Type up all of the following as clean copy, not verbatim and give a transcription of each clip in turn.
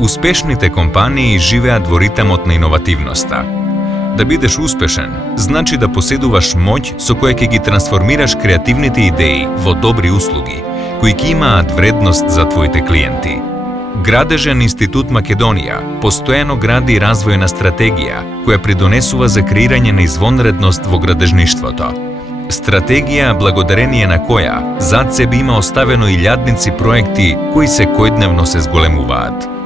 Успешните компании живеат во ритамот на иновативноста. Да бидеш успешен, значи да поседуваш моќ со која ќе ги трансформираш креативните идеи во добри услуги, кои ќе имаат вредност за твоите клиенти. Градежен институт Македонија постојано гради развојна стратегија која придонесува за креирање на извонредност во градежништвото. Стратегија благодарение на која зад себе има оставено илјадници проекти кои секојдневно се зголемуваат.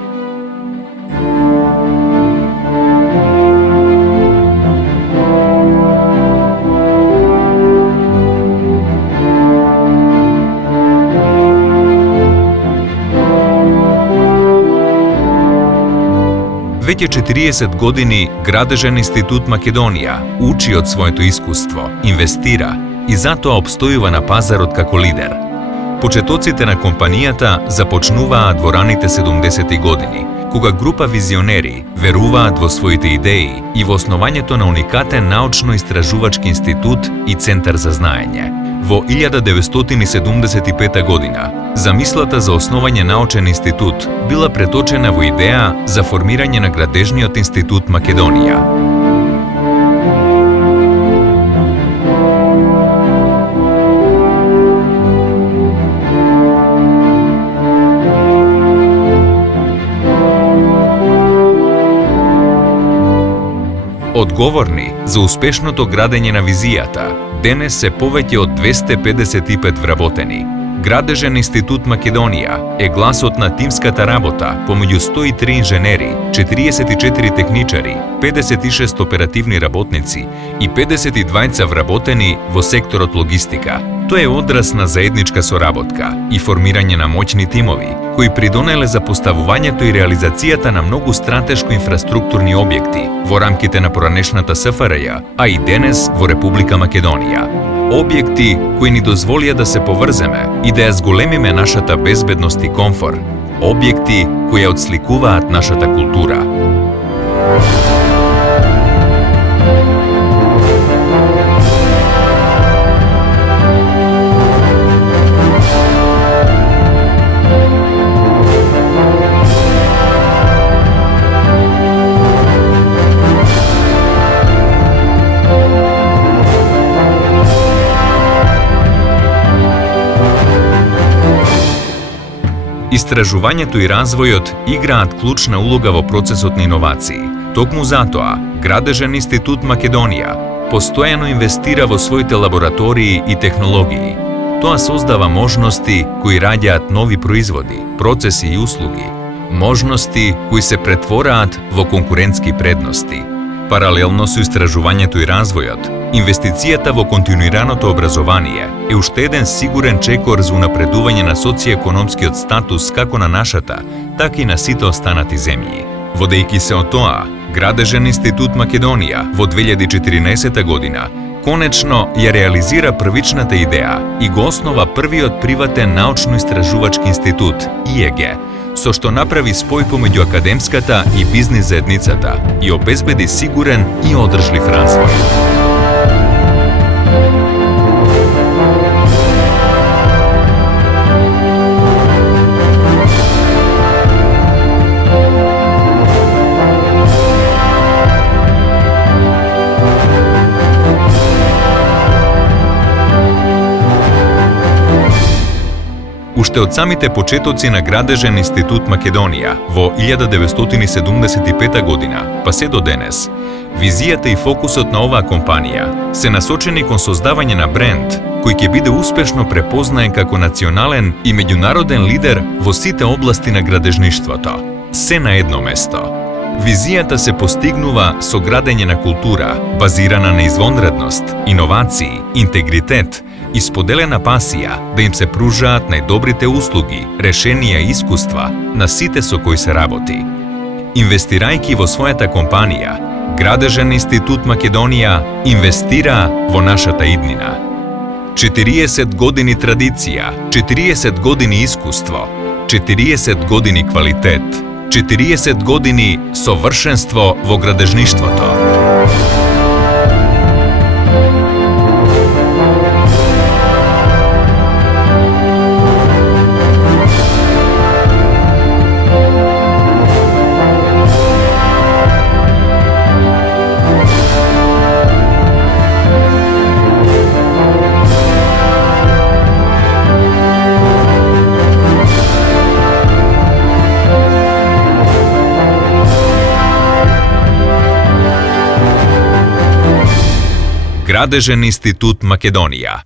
Веќе 40 години Градежен институт Македонија учи од своето искуство, инвестира и затоа обстојува на пазарот како лидер. Почетоците на компанијата започнуваат во раните 70-ти години, кога група визионери веруваат во своите идеи и во основањето на уникатен научно-истражувачки институт и центар за знаење. Во 1975 година, замислата за основање научен институт била преточена во идеја за формирање на Градежниот институт Македонија. Одговорни за успешното градење на визијата денес се повеќе од 255 вработени. Градежен институт Македонија е гласот на тимската работа помеѓу 103 инженери, 44 техничари, 56 оперативни работници и 52 вработени во секторот логистика. Тоа е одраз на заедничка соработка и формирање на моćни тимови, кои придонеле за поставувањето и реализацијата на многу стратешко инфраструктурни објекти во рамките на поранешната СФРЈ, а и денес во Република Македонија. Објекти кои ни дозволија да се поврземе и да ја зголемиме нашата безбедност и комфор. Објекти кои ја отсликуваат нашата култура. Истражувањето и развојот играат клучна улога во процесот на иновации. Токму затоа, Градежен институт Македонија постојано инвестира во своите лаборатории и технологии. Тоа создава можности кои раѓаат нови производи, процеси и услуги. Можности кои се претвораат во конкурентски предности. Паралелно со истражувањето и развојот, инвестицијата во континуираното образование е уште еден сигурен чекор за унапредување на социјекономскиот статус како на нашата, така и на сите останати земји. Водејќи се од тоа, Градежен институт Македонија во 2014 година конечно ја реализира првичната идеја и го основа првиот приватен научно-истражувачки институт, ИЕГ, со што направи спој помеѓу академската и бизнис заедницата и обезбеди сигурен и одржлив развој. Уште од самите почетоци на Градежен институт Македонија во 1975 година, па се до денес, визијата и фокусот на оваа компанија се насочени кон создавање на бренд кој ќе биде успешно препознаен како национален и меѓународен лидер во сите области на градежништвото. Се на едно место. Визијата се постигнува со градење на култура, базирана на извонредност, иновации, интегритет и споделена пасија да им се пружаат најдобрите услуги, решенија и искуства на сите со кои се работи. Инвестирајќи во својата компанија, Градежен институт Македонија инвестира во нашата иднина. 40 години традиција, 40 години искуство, 40 години квалитет, 40 години совршенство во градежништвото. Gradежен институт Македонија.